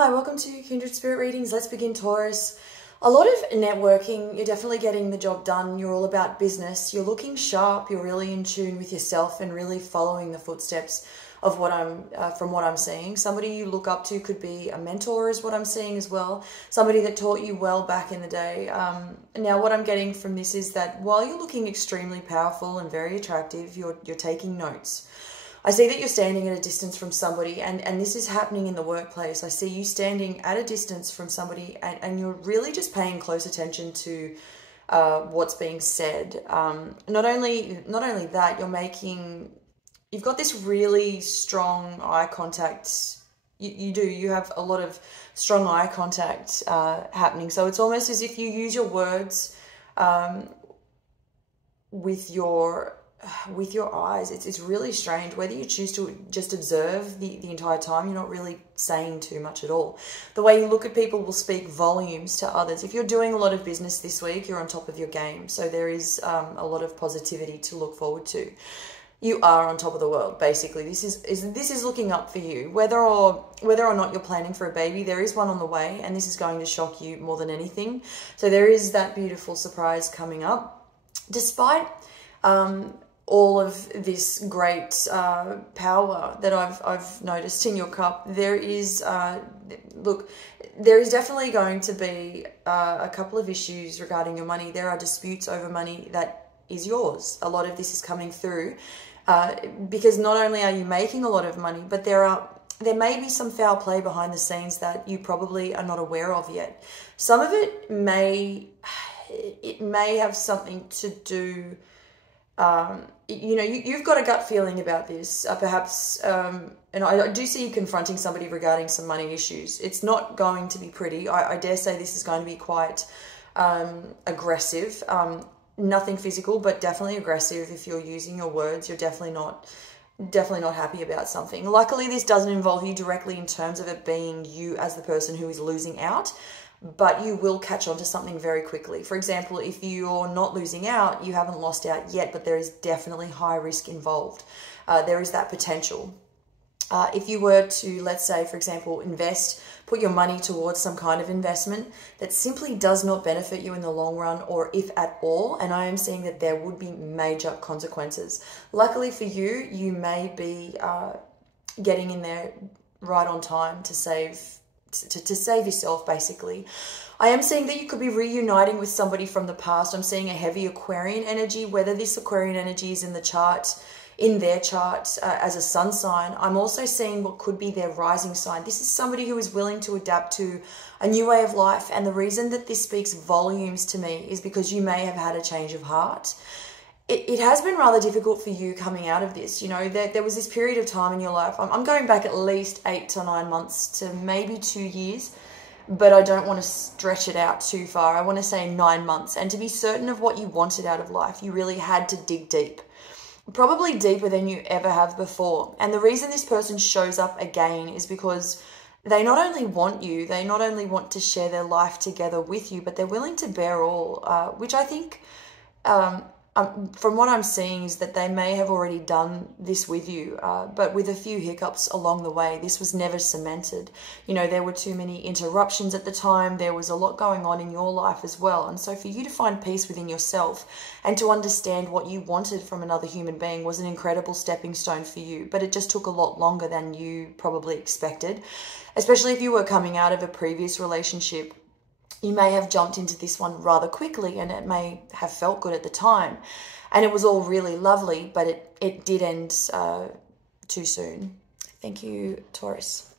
Hi, welcome to Kindred Spirit Readings. Let's begin, Taurus. A lot of networking, you're definitely getting the job done. You're all about business. You're looking sharp. You're really in tune with yourself and really following the footsteps of from what I'm seeing. Somebody you look up to could be a mentor is what I'm seeing as well. Somebody that taught you well back in the day. Now what I'm getting from this is that while you're looking extremely powerful and very attractive, you're taking notes. I see that you're standing at a distance from somebody, and this is happening in the workplace. I see you standing at a distance from somebody, and you're really just paying close attention to what's being said. Not only that, you've got this really strong eye contact. You have a lot of strong eye contact happening. So it's almost as if you use your words with your eyes. It's really strange. Whether you choose to just observe the entire time, you're not really saying too much at all. The way you look at people will speak volumes to others. If you're doing a lot of business this week, you're on top of your game. So there is a lot of positivity to look forward to. You are on top of the world, basically. This is looking up for you. Whether or not you're planning for a baby, there is one on the way, and this is going to shock you more than anything. So there is that beautiful surprise coming up. Despite all of this great power that I've noticed in your cup, there is definitely going to be a couple of issues regarding your money. There are disputes over money that is yours. A lot of this is coming through because not only are you making a lot of money, but there may be some foul play behind the scenes that you probably are not aware of yet. Some of it may have something to do. You've got a gut feeling about this, perhaps, and I do see you confronting somebody regarding some money issues. It's not going to be pretty. I dare say this is going to be quite aggressive. Nothing physical, but definitely aggressive. If you're using your words, you're definitely not happy about something. Luckily, this doesn't involve you directly in terms of it being you as the person who is losing out, but you will catch on to something very quickly. For example, if you're not losing out, you haven't lost out yet, but there is definitely high risk involved. There is that potential. If you were to, let's say, for example, put your money towards some kind of investment that simply does not benefit you in the long run, or if at all, and I am seeing that there would be major consequences. Luckily for you, you may be getting in there right on time to save yourself, basically. I am seeing that you could be reuniting with somebody from the past. I'm seeing a heavy Aquarian energy, whether this Aquarian energy is in their chart as a sun sign. I'm also seeing what could be their rising sign. This is somebody who is willing to adapt to a new way of life. And the reason that this speaks volumes to me is because you may have had a change of heart. It has been rather difficult for you coming out of this. You know, there was this period of time in your life. I'm going back at least 8 to 9 months to maybe 2 years, but I don't want to stretch it out too far. I want to say 9 months. And to be certain of what you wanted out of life, you really had to dig deep. Probably deeper than you ever have before. And the reason this person shows up again is because they not only want you, they not only want to share their life together with you, but they're willing to bear all, which I think, from what I'm seeing, is that they may have already done this with you, but with a few hiccups along the way. This was never cemented. You know, there were too many interruptions at the time. There was a lot going on in your life as well. And so for you to find peace within yourself and to understand what you wanted from another human being was an incredible stepping stone for you. But it just took a lot longer than you probably expected, especially if you were coming out of a previous relationship. You may have jumped into this one rather quickly, and it may have felt good at the time. And it was all really lovely, but it did end too soon. Thank you, Taurus.